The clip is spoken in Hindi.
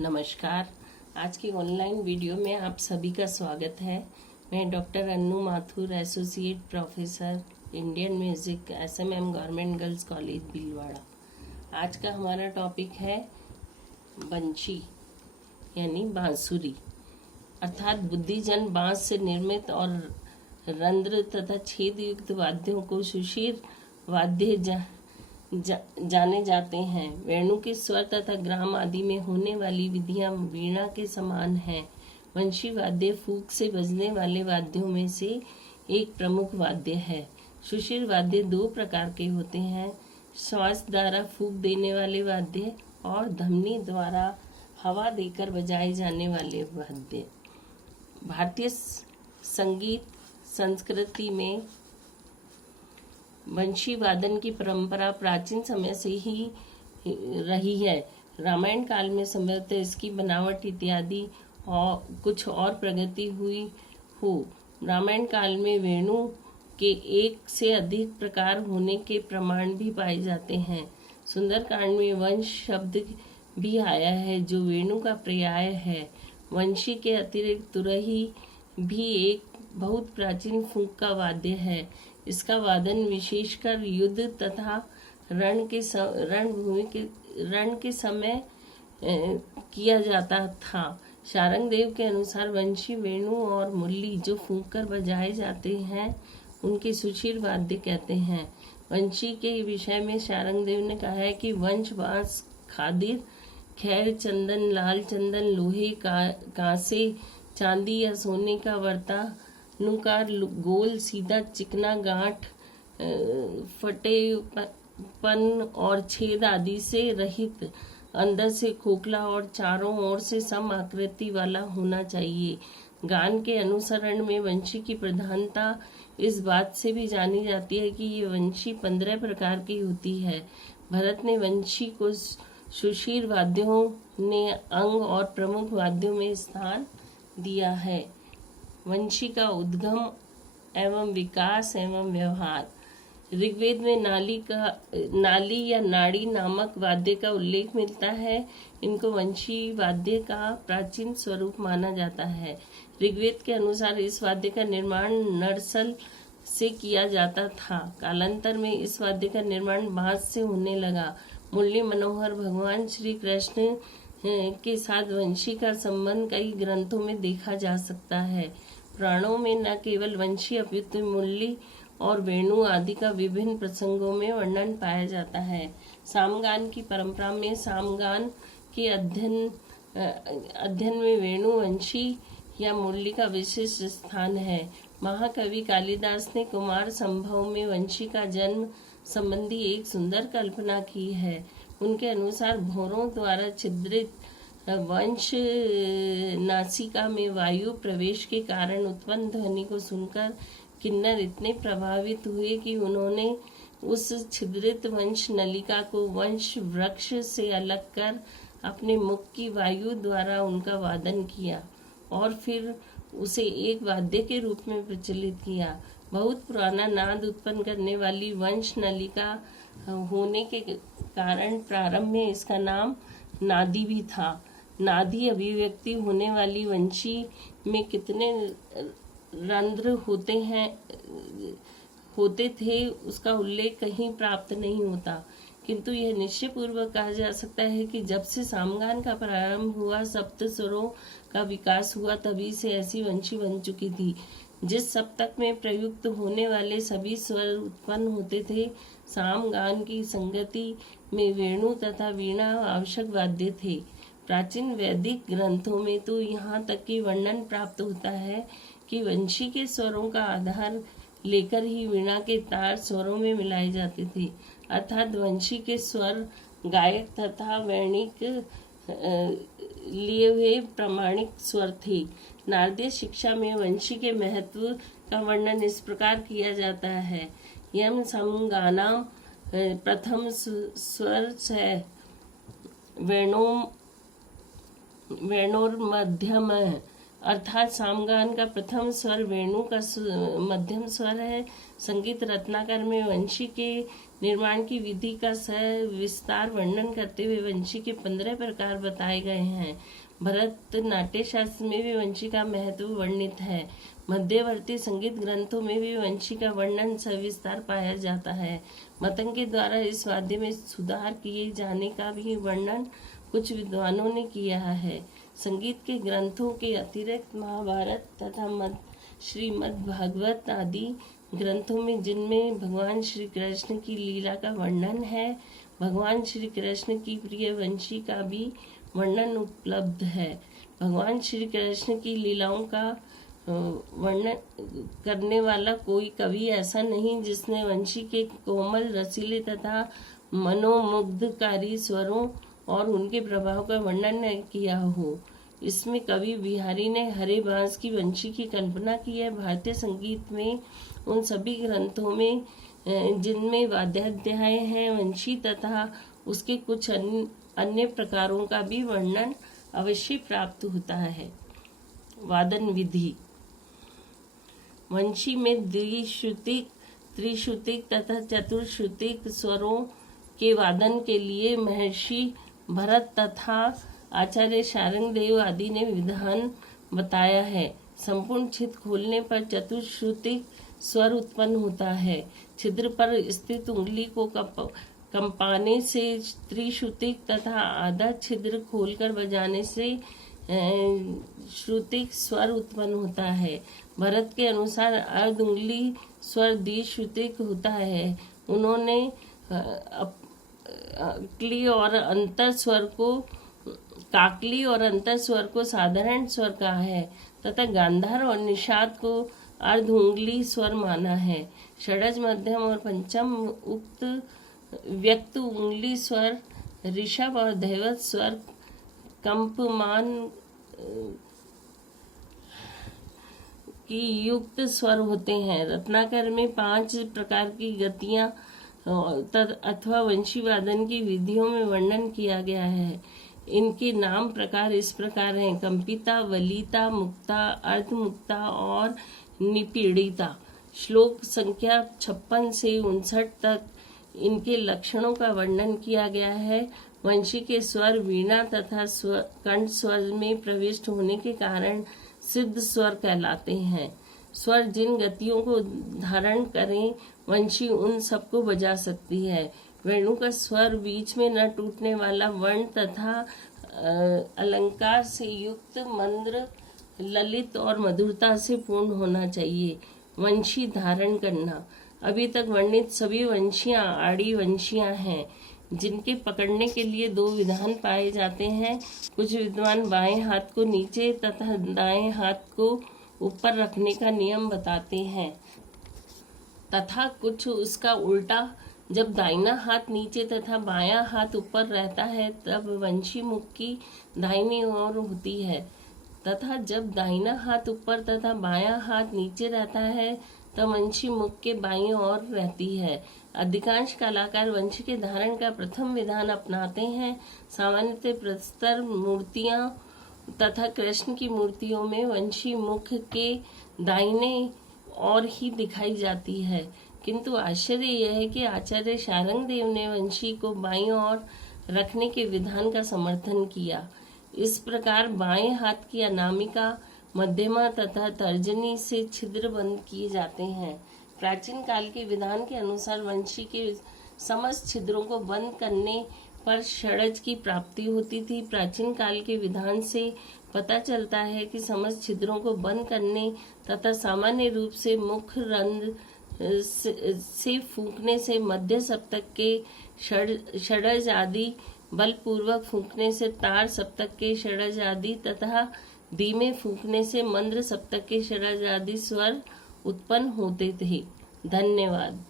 नमस्कार। आज की ऑनलाइन वीडियो में आप सभी का स्वागत है। मैं doctor Annu Mathur, associate professor, Indian music, SMM government girls college Bhilwara. आज का हमारा टॉपिक है बंशी यानी बांसुरी, अर्थात बुद्धिजन बांस से निर्मित और रंध्र तथा छेद युक्त वाद्यों को सुशीर वाद्य जाने जाते हैं। वेणु के स्वर तथा ग्राम आदि में होने वाली विधियां वीणा के समान हैं। वंशी वाद्य फूंक से बजने वाले वाद्यों में से एक प्रमुख वाद्य है। सुशीर वाद्य दो प्रकार के होते हैं, श्वास द्वारा फूंक देने वाले वाद्य और धमनी द्वारा हवा देकर बजाए जाने वाले वाद्य। भारतीय संगीत संस्कृति में वंशी वादन की परंपरा प्राचीन समय से ही रही है। रामायण काल में संभवतः इसकी बनावट इत्यादि और कुछ और प्रगति हुई हो। रामायण काल में वेणु के एक से अधिक प्रकार होने के प्रमाण भी पाए जाते हैं। सुंदरकांड में वंश शब्द भी आया है जो वेणु का पर्याय है। वंशी के अतिरिक्त तुरही भी एक बहुत प्राचीन फूंक का वाद्य है। इसका वादन विशेषकर युद्ध तथा रण के समय किया जाता था। शारंगदेव के अनुसार वंशी वेणु और मुरली जो फूंक कर बजाए जाते हैं उनके सुशीर वाद्य कहते हैं। वंशी के विषय में शारंगदेव ने कहा है कि वंश बांस खादिर खैर चंदन लाल चंदन लोहे कांसे चांदी या सोने का वर्ता नुकार गोल सीधा चिकना गांठ फटेपन और छेद आदि से रहित, अंदर से खोखला और चारों ओर से सम आकृति वाला होना चाहिए। गान के अनुसरण में वंशी की प्रधानता इस बात से भी जानी जाती है कि ये वंशी 15 प्रकार की होती है। भरत ने वंशी को सुशीर वाद्यों ने अंग और प्रमुख वाद्यों में स्थान दिया है। वंशी का उद्गम एवं विकास एवं व्यवहार। ऋग्वेद में नाली या नाड़ी नामक वाद्य का उल्लेख मिलता है। इनको वंशी वाद्य का प्राचीन स्वरूप माना जाता है। ऋग्वेद के अनुसार इस वाद्य का निर्माण नरसल से किया जाता था। कालांतर में इस वाद्य का निर्माण बांस से होने लगा। मुरली मनोहर भगवान श्री कृष्ण के साथ वंशी का संबंध कई ग्रंथों में देखा जा सकता है। पुराणों में न केवल वंशी अपितु मुरली और वेणु आदि का विभिन्न प्रसंगों में वर्णन पाया जाता है। सामगान की परंपरा में सामगान के अध्ययन में वेणु वंशी या मुरली का विशिष्ट स्थान है। महाकवि कालिदास ने कुमार संभव में वंशी का जन्म संबंधी एक सुंदर कल्पना की है। उनके अनुसार भौरों द्वारा छिद्रित वंश नासिका में वायु प्रवेश के कारण उत्पन्न ध्वनि को सुनकर किन्नर इतने प्रभावित हुए कि उन्होंने उस छिद्रित वंश नलिका को वंश वृक्ष से अलग कर अपने मुख की वायु द्वारा उनका वादन किया और फिर उसे एक वाद्य के रूप में प्रचलित किया। बहुत पुराना नाद उत्पन्न करने वाली वंश नलिका होने के कारण प्रारंभ में इसका नाम नादी भी था। नादी अभिव्यक्ति होने वाली वंशी में कितने रंध्र होते थे उसका उल्लेख कहीं प्राप्त नहीं होता, किंतु यह निश्चय पूर्वक कहा जा सकता है कि जब से सामगान का प्रारंभ हुआ, सप्त स्वरों का विकास हुआ, तभी से ऐसी वंशी बन चुकी थी। जिस सप्तक में प्रयुक्त होने वाले सभी स्वर उत्पन्न होते थे, सामगान की संगति में वेणु तथा वीणा आवश्यक वाद्य थे। प्राचीन वैदिक ग्रंथों में तो यहाँ तक कि वर्णन प्राप्त होता है कि वंशी के स्वरों का आधार लेकर ही वीणा के तार स्वरों में मिलाए जाते थे, अर्थात वंशी के स्वर गायक तथा वैणिक लिए हुए प्रमाणिक स्वर थे। नारदीय शिक्षा में वंशी के महत्व का वर्णन इस प्रकार किया जाता है। यम समगाना प्रथम स्वर से वेणोर्मध्यम अर्थात सामगान का प्रथम स्वर वेणु का मध्यम स्वर है। संगीत रत्नाकर में वंशी के निर्माण की विधि का विस्तार वर्णन करते हुए वंशी के 15 प्रकार बताए गए हैं। भरत नाट्य शास्त्र में भी वंशी का महत्व वर्णित है। मध्यवर्ती संगीत ग्रंथों में भी वंशी का वर्णन सविस्तार पाया जाता है। मतंग के द्वारा इस वाद्य में सुधार किए जाने का भी वर्णन कुछ विद्वानों ने किया है। संगीत के ग्रंथों के अतिरिक्त महाभारत तथा श्रीमद् भागवत आदि ग्रंथों में, जिनमें भगवान श्री कृष्ण की लीला का वर्णन है, भगवान श्री कृष्ण की प्रिय वंशी का भी वर्णन उपलब्ध है। भगवान श्री कृष्ण की लीलाओं का वर्णन करने वाला कोई कवि ऐसा नहीं जिसने वंशी के कोमल, रसीले तथा मनोमुग्धकारी स्वरों और उनके प्रभाव का वर्णन न किया हो। इसमें कवि बिहारी ने हरे बांस की वंशी की कल्पना की है। भारतीय संगीत में उन सभी ग्रंथों में जिनमें वाद्याध्याय हैं, वंशी तथा उसके कुछ अन्य प्रकारों का भी वर्णन अवश्य प्राप्त होता है। वादन विधि। वंशी में द्विश्रुतिक, त्रिश्रुतिक तथा चतुश्रुतिक स्वरों के वादन के लिए महर्षि भरत तथा आचार्य शारंगदेव आदि ने विधान बताया है। संपूर्ण छिद्र खोलने पर चतुश्रुतिक स्वर उत्पन्न होता है। छिद्र पर स्थित उंगली को कंपाने से त्रिश्रुतिक तथा आधा छिद्र खोलकर बजाने से श्रुतिक स्वर उत्पन्न होता है। भरत के अनुसार अर्ध उंगली स्वर द्विश्रुतिक होता है। उन्होंने काकली और अंतर स्वर को साधारण स्वर कहा है तथा गांधार और निषाद को अर्ध उंगली स्वर माना है। षडज, मध्यम और पंचम उक्त व्यक्त उंगली स्वर, ऋषभ और धैवत स्वर कंपमान की युक्त स्वर होते हैं। रत्नाकर में 5 प्रकार की गतियां अथवा वंशी वादन की विधियों में वर्णन किया गया है। इनके नाम प्रकार इस प्रकार हैं: कंपिता, वलिता, मुक्ता, अर्धमुक्ता और निपीड़िता। श्लोक संख्या 56 से 59 तक इनके लक्षणों का वर्णन किया गया है। वंशी के स्वर वीणा तथा कंठ स्वर में प्रविष्ट होने के कारण सिद्ध स्वर कहलाते हैं। स्वर जिन गतियों को धारण करें, वंशी उन सबको बजा सकती है। वेणु का स्वर बीच में न टूटने वाला वर्ण तथा अलंकार से युक्त, मंद्र, ललित और मधुरता से पूर्ण होना चाहिए। वंशी धारण करना। अभी तक वर्णित सभी वंशियां आड़ी वंशियां हैं, जिनके पकड़ने के लिए 2 विधान पाए जाते हैं। कुछ विद्वान बाएं हाथ को नीचे तथा दाएं हाथ को ऊपर रखने का नियम बताते हैं तथा कुछ उसका उल्टा। जब दाहिना हाथ नीचे तथा बायां हाथ ऊपर रहता है तब वंशी मुख की दाहिनी ओर होती है, तथा जब दाहिना हाथ ऊपर तथा बायां हाथ नीचे रहता है तब वंशी मुख के बाईं ओर रहती है। अधिकांश कलाकार वंशी के धारण का प्रथम विधान अपनाते हैं। सामान्यतः प्रस्तर मूर्तियां तथा कृष्ण की मूर्तियों में वंशी मुख के दाहिने ओर ही दिखाई जाती है, किंतु आश्चर्य यह है कि आचार्य शारंगदेव ने वंशी को बाईं ओर रखने के विधान का समर्थन किया। इस प्रकार बाएं हाथ की अनामिका, मध्यमा तथा तर्जनी से छिद्र बंद किए जाते हैं। प्राचीन काल के विधान के अनुसार वंशी के समस्त छिद्रों को बंद करने पर षडज की प्राप्ति होती थी। प्राचीन काल के विधान से पता चलता है कि समस्त छिद्रों को बंद करने तथा सामान्य रूप से मुख रंध्र से फूंकने से मध्य सप्तक के षडज आदि, बलपूर्वक फूंकने से तार सप्तक के षडज आदि तथा धीमे फूंकने से मंद्र सप्तक के षडज आदि स्वर उत्पन्न होते थे। धन्यवाद।